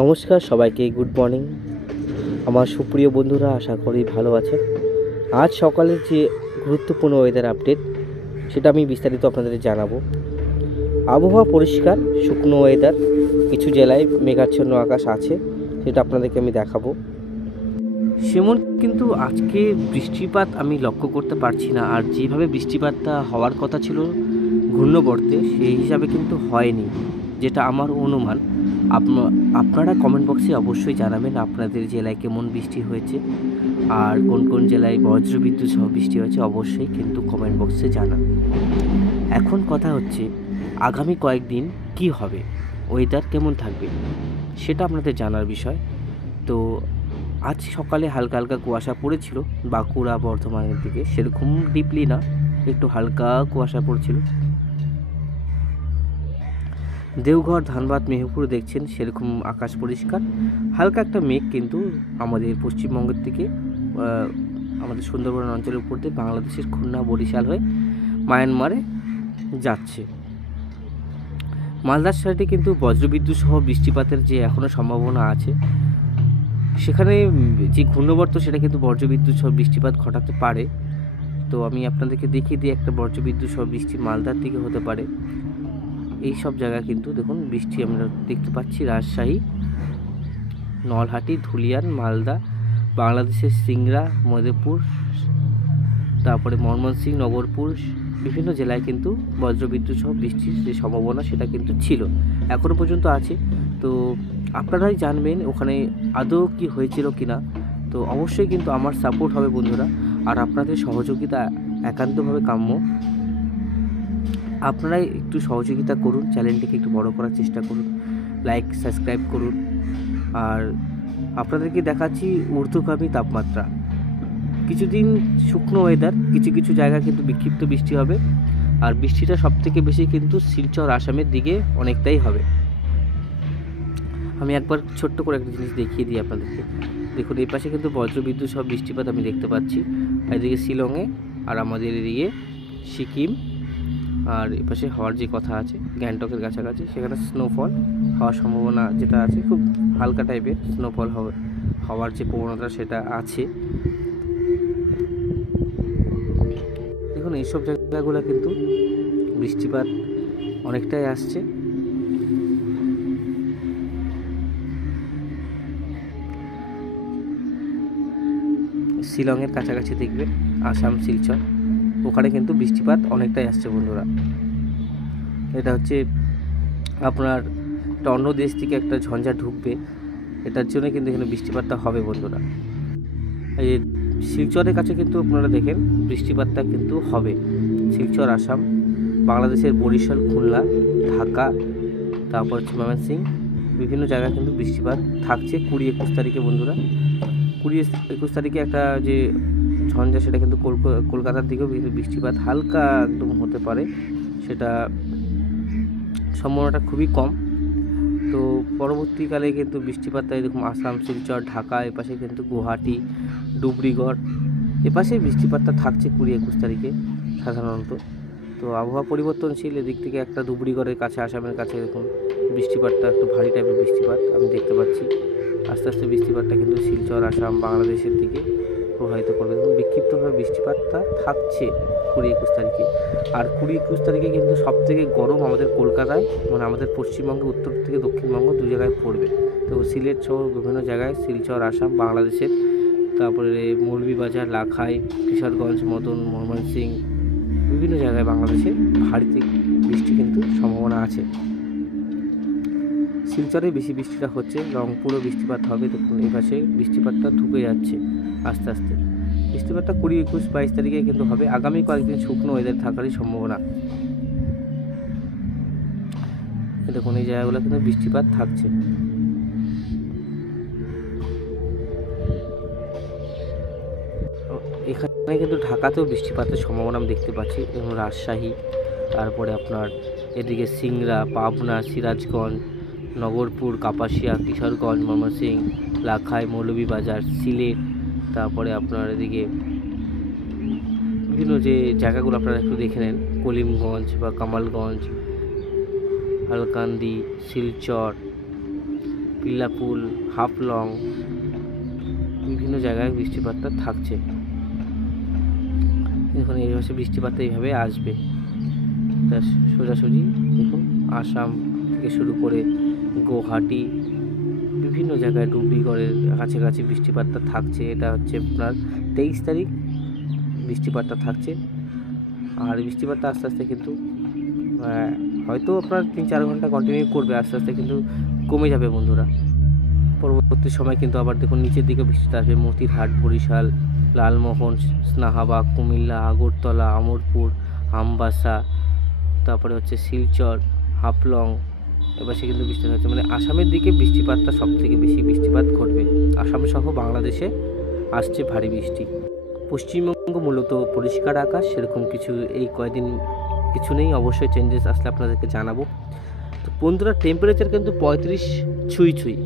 নমস্কার সবাইকে, good morning. আমার সুপ্রিয় বন্ধুরা, আশা করি ভালো আছেন। আজ সকালের যে গুরুত্বপূর্ণ ওয়েদার আপডেট সেটা আমি বিস্তারিত আপনাদের জানাবো। আবহাওয়া পরিষ্কার, শুকনো ওয়েদার, কিছু জেলায় মেঘাচ্ছন্ন আকাশ আছে, সেটা আপনাদেরকে আমি দেখাবো। সেমন কিন্তু আজকে বৃষ্টিপাত আমি লক্ষ্য করতে পারছি না, আর যেভাবে বৃষ্টিপাতটা হওয়ার কথা ছিল ঘূর্ণবর্তে, সেই হিসাবে কিন্তু হয়নি, যেটা আমার অনুমান। আপনারা কমেন্ট বক্সে অবশ্যই জানাবেন আপনাদের জেলায় কেমন বৃষ্টি হয়েছে, আর কোন কোন জেলায় বজ্রবিদ্যুৎ সহ বৃষ্টি হয়েছে অবশ্যই কিন্তু কমেন্ট বক্সে জানান। এখন কথা হচ্ছে আগামী কয়েকদিন কি হবে, ওয়েদার কেমন থাকবে, সেটা আপনাদের জানার বিষয়। তো আজ সকালে হালকা হালকা কুয়াশা পড়েছিল বাঁকুড়া বর্ধমানের দিকে, সেরকম ডিপলি না, একটু হালকা কুয়াশা পড়ছিল। দেওঘর, ধানবাদ, মেহেরপুর দেখছেন সেরকম আকাশ পরিষ্কার, হালকা একটা মেঘ কিন্তু আমাদের পশ্চিমবঙ্গের থেকে আমাদের সুন্দরবন অঞ্চলের উপর দিয়ে বাংলাদেশের খুলনা বরিশাল হয়ে মায়ানমারে যাচ্ছে। মালদার সাইডে কিন্তু বজ্রবিদ্যুৎ সহ বৃষ্টিপাতের যে এখনও সম্ভাবনা আছে, সেখানে যে ঘূর্ণবর্ত সেটা কিন্তু বজ্রবিদ্যুৎ সহ বৃষ্টিপাত ঘটাতে পারে। তো আমি আপনাদেরকে দেখিয়ে দিই, একটা বজ্রবিদ্যুৎ সহ বৃষ্টি মালদার দিকে হতে পারে। এই সব জায়গায় কিন্তু দেখুন বৃষ্টি আমরা দেখতে পাচ্ছি, রাজশাহী, নলহাটি, ধুলিয়ান, মালদা, বাংলাদেশের সিংড়া, মধুপুর, তারপরে ময়মনসিংহ, নগরপুর, বিভিন্ন জেলায় কিন্তু বজ্রবিদ্যুৎ সহ বৃষ্টির যে সম্ভাবনা সেটা কিন্তু ছিল, এখনও পর্যন্ত আছে। তো আপনারাই জানবেন ওখানে আদৌ কি হয়েছিল কি না। তো অবশ্যই কিন্তু আমার সাপোর্ট হবে বন্ধুরা, আর আপনাদের সহযোগিতা একান্তভাবে কাম্য। আপনারাই একটু সহযোগিতা করুন, চ্যানেলটিকে একটু বড় করার চেষ্টা করুন, লাইক সাবস্ক্রাইব করুন। আর আপনাদেরকে দেখাচ্ছি ঊর্ধ্বগামী তাপমাত্রা। কিছুদিন শুকনো ওয়েদার, কিছু কিছু জায়গায় কিন্তু বিক্ষিপ্ত বৃষ্টি হবে, আর বৃষ্টিটা সবথেকে বেশি কিন্তু শিলচর আসামের দিকে অনেকটাই হবে। আমি একবার ছোট্ট করে একটা জিনিস দেখিয়ে দিই আপনাদেরকে। দেখুন এই পাশে কিন্তু বজ্রবিদ্যুৎ সব বৃষ্টিপাত আমি দেখতে পাচ্ছি, এদিকে শিলংয়ে, আর আমাদের এদিকে সিকিম, আর এপাশে হওয়ার যে কথা আছে গ্যাংটকের কাছাকাছি, সেখানে স্নোফল হওয়ার সম্ভাবনা যেটা আছে, খুব হালকা টাইপের স্নোফল হওয়ার যে প্রবণতা সেটা আছে। দেখুন এইসব জায়গাগুলো কিন্তু বৃষ্টিপাত অনেকটাই আসছে। শিলংয়ের কাছাকাছি দেখবেন, আসাম, শিলচর, ওখানে কিন্তু বৃষ্টিপাত অনেকটাই আসছে বন্ধুরা। এটা হচ্ছে আপনার একটা অন্য দেশ থেকে একটা ঝঞ্ঝা ঢুকবে, এটার জন্য কিন্তু এখানে বৃষ্টিপাতটা হবে বন্ধুরা। এই শিলচরের কাছে কিন্তু আপনারা দেখেন বৃষ্টিপাতটা কিন্তু হবে। শিলচর, আসাম, বাংলাদেশের বরিশাল, খুলনা, ঢাকা, তারপর হচ্ছে ময়মনসিংহ, বিভিন্ন জায়গায় কিন্তু বৃষ্টিপাত থাকছে 20-21 তারিখে বন্ধুরা। 20-21 তারিখে একটা যে ঝঞ্ঝা, সেটা কিন্তু কলকাতার দিকেও কিন্তু বৃষ্টিপাত হালকা একদম হতে পারে, সেটা সম্ভাবনাটা খুবই কম। তো পরবর্তীকালে কিন্তু বৃষ্টিপাতটা এরকম আসাম, শিলচর, ঢাকা, এপাশে কিন্তু গুয়াহাটি, ডুবরিগড়, এপাশে বৃষ্টিপাতটা থাকছে 20-21 তারিখে সাধারণত। তো আবহাওয়া পরিবর্তনশীল, এদিক থেকে একটা ডুবরিগড়ের কাছে, আসামের কাছে এরকম বৃষ্টিপাতটা একটু ভারী টাইপের বৃষ্টিপাত আমি দেখতে পাচ্ছি। আস্তে আস্তে বৃষ্টিপাতটা কিন্তু শিলচর, আসাম, বাংলাদেশের দিকে প্রভাবিত করবে, এবং বিক্ষিপ্তভাবে বৃষ্টিপাতটা থাকছে 20-21 তারিখে। আর 20-21 তারিখে কিন্তু সবথেকে গরম আমাদের কলকাতায়, মানে আমাদের পশ্চিমবঙ্গে উত্তর থেকে দক্ষিণবঙ্গ দু জায়গায় পড়বে। তো সিলেট সহ বিভিন্ন জায়গায়, শিলচর, আসাম, বাংলাদেশের, তারপরে মৌলভীবাজার, লাখাই, কিশোরগঞ্জ, মদন, ময়মনসিংহ, বিভিন্ন জায়গায় বাংলাদেশে ভারী বৃষ্টি কিন্তু সম্ভাবনা আছে। শিলচরে বেশি বৃষ্টিটা হচ্ছে, রংপুরও বৃষ্টিপাত হবে। দেখুন এই পাশে বৃষ্টিপাতটা ঢুকে যাচ্ছে আস্তে আস্তে। বৃষ্টিপাতটা 20, 21, 22 তারিখে কিন্তু হবে। আগামী কয়েকদিন শুকনো ওয়েদার থাকারই সম্ভাবনা। দেখুন এই জায়গাগুলো কিন্তু বৃষ্টিপাত থাকছে। এখানে কিন্তু ঢাকাতেও বৃষ্টিপাতের সম্ভাবনা আমি দেখতে পাচ্ছি, এবং রাজশাহী, তারপরে আপনার এদিকে সিংড়া, পাবনা, সিরাজগঞ্জ, নগরপুর, কাপাসিয়া, কিশোরগঞ্জ, ময়মনসিংহ, লাখাই, মৌলভীবাজার, সিলেট, তারপরে আপনার এদিকে বিভিন্ন যে জায়গাগুলো আপনারা একটু দেখে নেন, কলিমগঞ্জ বা কামালগঞ্জ, হালকান্দি, শিলচর, পিল্লাপুল, হাফলং, বিভিন্ন জায়গায় বৃষ্টিপাতটা থাকছে। দেখুন এই মাসে বৃষ্টিপাতটা এইভাবে আসবে, সোজাসুজি দেখুন আসাম থেকে শুরু করে গুয়াহাটি বিভিন্ন জায়গায় ডুবলিগড়ের কাছাকাছি বৃষ্টিপাতটা থাকছে। এটা হচ্ছে আপনার 23 তারিখ বৃষ্টিপাতটা থাকছে। আর বৃষ্টিপাতটা আস্তে আস্তে কিন্তু হয়তো আপনার 3-4 ঘন্টা কন্টিনিউ করবে, আস্তে আস্তে কিন্তু কমে যাবে বন্ধুরা। পরবর্তী সময় কিন্তু আবার দেখুন নিচের দিকে বৃষ্টিটা আসবে। মতিরহাট, বরিশাল, লালমোহন, স্নাহাবাগ, কুমিল্লা, আগরতলা, আমরপুর, আমবাসা, তারপরে হচ্ছে শিলচর, হাফলং, এবার সে কিন্তু বৃষ্টিপাত হচ্ছে। মানে আসামের দিকে বৃষ্টিপাতটা সব থেকে বেশি বৃষ্টিপাত ঘটবে। আসাম সহ বাংলাদেশে আসছে ভারী বৃষ্টি। পশ্চিমবঙ্গ মূলত পরিষ্কার আকাশ, সেরকম কিছু এই কয়েকদিন কিছু নেই। অবশ্যই চেঞ্জেস আসলে আপনাদেরকে জানাবো। তো বন্ধুরা টেম্পারেচার কিন্তু 35 ছুঁই।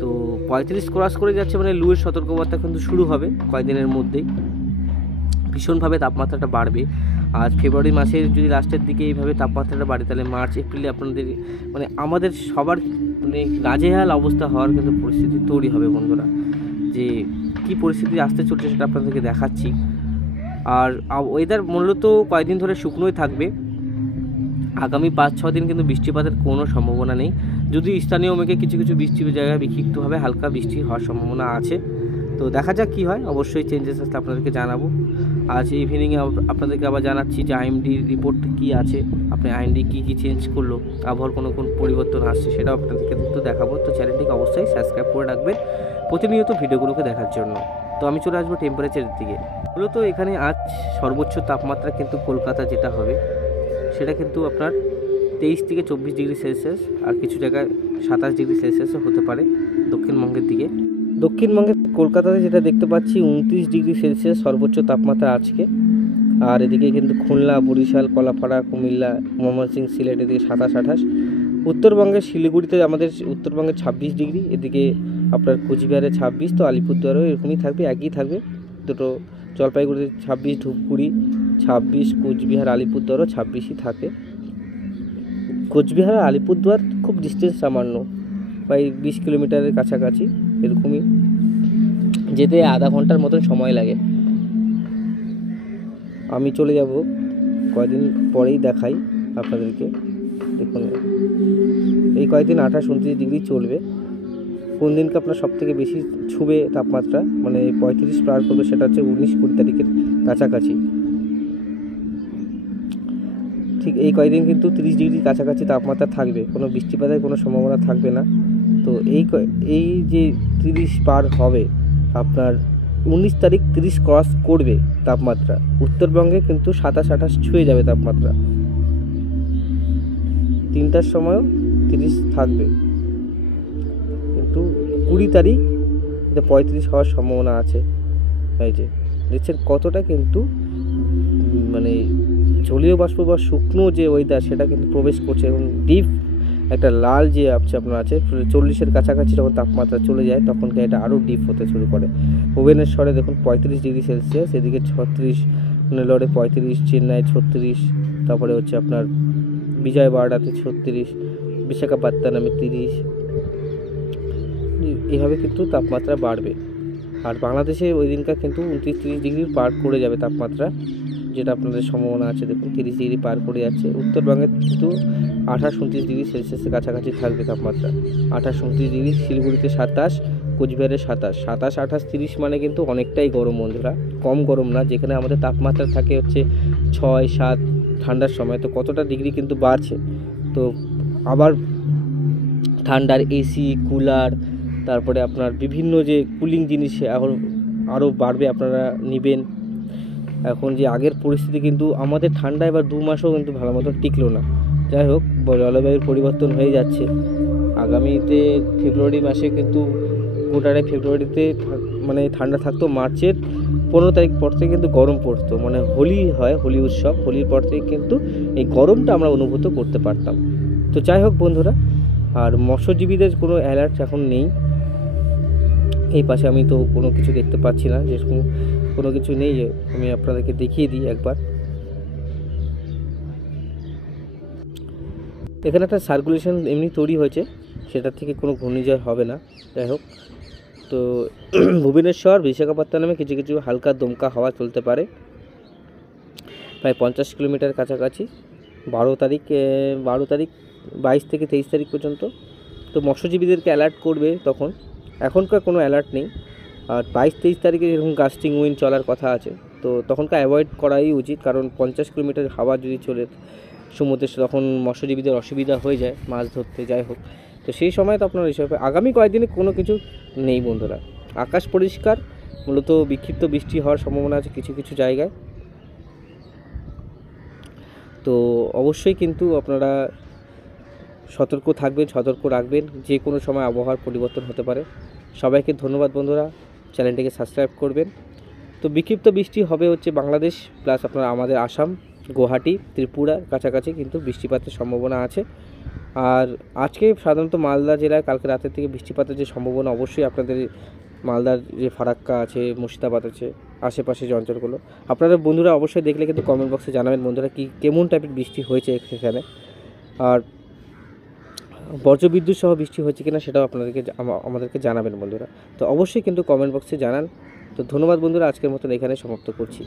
তো 35 ক্রস করে যাচ্ছে, মানে লুয়ের সতর্কবার্তা কিন্তু শুরু হবে কয়েকদিনের মধ্যেই। ভীষণভাবে তাপমাত্রাটা বাড়বে। আর ফেব্রুয়ারি মাসের যদি লাস্টের দিকে এইভাবে তাপমাত্রাটা বাড়ে, তাহলে মার্চ এপ্রিলে আপনাদের মানে আমাদের সবার মানে নাজেহাল অবস্থা হওয়ার কিন্তু পরিস্থিতি তৈরি হবে বন্ধুরা। যে কী পরিস্থিতি আসতে চলছে সেটা আপনাদেরকে দেখাচ্ছি। আর ওয়েদার মূলত কয়েকদিন ধরে শুকনোই থাকবে। আগামী 5-6 দিন কিন্তু বৃষ্টিপাতের কোনো সম্ভাবনা নেই। যদি স্থানীয় মেঘে কিছু বৃষ্টির জায়গায় বিক্ষিপ্তভাবে হালকা বৃষ্টি হওয়ার সম্ভাবনা আছে। তো দেখা যাক কী হয়, অবশ্যই চেঞ্জেস আসলে আপনাদেরকে জানাবো। আজ ইভিনিংয়ে আপনাদেরকে আবার জানাচ্ছি যে আইএমডি রিপোর্ট কী আছে, আপনি আইএমডি কী চেঞ্জ করলো, আবহাওয়ার কোনো পরিবর্তন আসছে সেটাও আপনাদেরকে কিন্তু দেখাবো। তো চ্যানেলটিকে অবশ্যই সাবস্ক্রাইব করে রাখবেন প্রতিনিয়ত ভিডিওগুলোকে দেখার জন্য। তো আমি চলে আসবো টেম্পারেচারের দিকে। মূলত এখানে আজ সর্বোচ্চ তাপমাত্রা কিন্তু কলকাতা যেটা হবে সেটা কিন্তু আপনার 23 থেকে 24 ডিগ্রি সেলসিয়াস, আর কিছু জায়গায় 27 ডিগ্রি সেলসিয়াসও হতে পারে দক্ষিণবঙ্গের দিকে। দক্ষিণবঙ্গের কলকাতাতে যেটা দেখতে পাচ্ছি 29 ডিগ্রি সেলসিয়াস সর্বোচ্চ তাপমাত্রা আজকে। আর এদিকে কিন্তু খুলনা, বরিশাল, কলাপাড়া, কুমিল্লা, ময়মনসিংহ, সিলেট এদিকে 27-28। উত্তরবঙ্গের শিলিগুড়িতে আমাদের উত্তরবঙ্গে 26 ডিগ্রি, এদিকে আপনার কোচবিহারে 26, তো আলিপুরদুয়ারেও এরকমই থাকবে, একই থাকবে দুটো। জলপাইগুড়িতে 26, ধূপগুড়ি 26, কোচবিহার, আলিপুরদুয়ারও 26ই থাকে। কোচবিহার আলিপুরদুয়ার খুব ডিস্টেন্স সামান্য, প্রায় 20 কিলোমিটারের কাছাকাছি, এরকমই যেতে আধা ঘন্টার মতন সময় লাগে। আমি চলে যাব কয়েকদিন পরেই দেখাই আপনাদেরকে। দেখুন এই কয়েকদিন 28-29 ডিগ্রি চলবে। কোন দিনকে আপনার সবথেকে বেশি ছুবে তাপমাত্রা, মানে 35 পার করবে, সেটা হচ্ছে 19-20 তারিখের কাছাকাছি। ঠিক এই কয়েকদিন কিন্তু 30 ডিগ্রির কাছাকাছি তাপমাত্রা থাকবে, কোনো বৃষ্টিপাতের কোনো সম্ভাবনা থাকবে না। তো এই যে 30 পার হবে আপনার 19 তারিখ 30 ক্রস করবে তাপমাত্রা। উত্তরবঙ্গে কিন্তু 27-28 ছুঁয়ে যাবে তাপমাত্রা। 3টার সময়ও 30 থাকবে, কিন্তু 20 তারিখ 35 হওয়ার সম্ভাবনা আছে। এই যে দেখছেন কতটা কিন্তু মানে জলীয় বাষ্প বা শুকনো যে ওয়েদার সেটা কিন্তু প্রবেশ করছে, এবং ডিপ একটা লাল যে আপনার আছে 40-এর কাছাকাছি যখন তাপমাত্রা চলে যায় তখন এটা আরও ডিপ হতে শুরু করে। ভুবনেশ্বরে দেখুন 35 ডিগ্রি সেলসিয়াস, এদিকে 36, নেলোরে 35, চেন্নাই 36, তারপরে হচ্ছে আপনার বিজয়বাড়াতে 36, বিশাখাপত্তনমে 30। এভাবে কিন্তু তাপমাত্রা বাড়বে। আর বাংলাদেশে ওই দিনকার কিন্তু 29-30 ডিগ্রি পার করে যাবে তাপমাত্রা, যেটা আপনাদের সম্ভাবনা আছে। দেখুন 30 ডিগ্রি পার করে যাচ্ছে। উত্তরবঙ্গে কিন্তু 28-29 ডিগ্রি সেলসিয়াসের কাছাকাছি থাকবে তাপমাত্রা। 28-29 ডিগ্রি, শিলিগুড়িতে 27, কোচবিহারে 27, 28, 30 মানে কিন্তু অনেকটাই গরম বন্ধুরা, কম গরম না। যেখানে আমাদের তাপমাত্রা থাকে হচ্ছে 6-7 ঠান্ডার সময়, তো কতটা ডিগ্রি কিন্তু বাড়ছে। তো আবার ঠান্ডার এসি, কুলার, তারপরে আপনার বিভিন্ন যে কুলিং জিনিস এখন আরও বাড়বে, আপনারা নেবেন। এখন যে আগের পরিস্থিতি কিন্তু আমাদের ঠান্ডা এবার 2 মাসও কিন্তু ভালো মতো টিকলো না। যাই হোক, জলবায়ুর পরিবর্তন হয়ে যাচ্ছে। আগামীতে ফেব্রুয়ারি মাসে কিন্তু গোটাটাই ফেব্রুয়ারিতে মানে ঠান্ডা থাকতো, মার্চের 15 তারিখ পর থেকে কিন্তু গরম পড়তো, মানে হোলি হয়, হোলি উৎসব, হোলির পর থেকে কিন্তু এই গরমটা আমরা অনুভূত করতে পারতাম। তো যাই হোক বন্ধুরা, আর মৎস্যজীবীদের কোনো অ্যালার্ট এখন নেই। এই পাশে আমি তো কোনো কিছু দেখতে পাচ্ছি না, যেরকম কোনো কিছু নেই। আমি আপনাদেরকে দেখিয়ে দিই একবার। এখানে একটা সার্কুলেশন এমনি তৈরি হয়েছে, সেটার থেকে কোনো ঘূর্ণিঝড় হবে না। যাই হোক, তো ভুবনেশ্বর বিশাখাপত্তনমে কিছু কিছু হালকা দমকা হাওয়া চলতে পারে প্রায় 50 কিলোমিটার কাছাকাছি 12 তারিখ 22 থেকে 23 তারিখ পর্যন্ত। তো মৎস্যজীবীদেরকে অ্যালার্ট করবে তখন, এখনকার কোনো অ্যালার্ট নেই। আর 22-23 তারিখে এরকম গাস্টিং উইন্ড চলার কথা আছে, তো তখনকার অ্যাভয়েড করাই উচিত, কারণ 50 কিলোমিটার হাওয়া যদি চলে সমুদ্রে তখন মৎস্যজীবীদের অসুবিধা হয়ে যায় মাছ ধরতে। যাই হোক, তো সেই সময় তো আপনার হিসাবে আগামী কয়েকদিনে কোনো কিছু নেই বন্ধুরা। আকাশ পরিষ্কার, মূলত বিক্ষিপ্ত বৃষ্টি হওয়ার সম্ভাবনা আছে কিছু কিছু জায়গায়। তো অবশ্যই কিন্তু আপনারা সতর্ক থাকবেন, সতর্ক রাখবেন, যে কোনো সময় আবহাওয়ার পরিবর্তন হতে পারে। সবাইকে ধন্যবাদ বন্ধুরা, চ্যানেলটিকে সাবস্ক্রাইব করবেন। তো বিক্ষিপ্ত বৃষ্টি হবে হচ্ছে বাংলাদেশ প্লাস আপনার আমাদের আসাম, গুয়াহাটি, ত্রিপুরার কাছাকাছি কিন্তু বৃষ্টিপাতের সম্ভাবনা আছে। আর আজকে সাধারণত মালদা জেলায় কালকে রাতের থেকে বৃষ্টিপাতের যে সম্ভাবনা, অবশ্যই আপনাদের মালদার যে ফারাক্কা আছে, মুর্শিদাবাদ আছে, আশেপাশে যে অঞ্চলগুলো, আপনারা বন্ধুরা অবশ্যই দেখলে কিন্তু কমেন্ট বক্সে জানাবেন বন্ধুরা কেমন টাইপের বৃষ্টি হয়েছে সেখানে। আর বজ্রবিদ্যুৎ সহ বৃষ্টি হচ্ছে কিনা সেটাও আপনাদেরকে আমাদেরকে জানাবেন বন্ধুরা। তো অবশ্যই কিন্তু কমেন্ট বক্সে জানান। তো ধন্যবাদ বন্ধুরা, আজকের মতন এখানে সমাপ্ত করছি।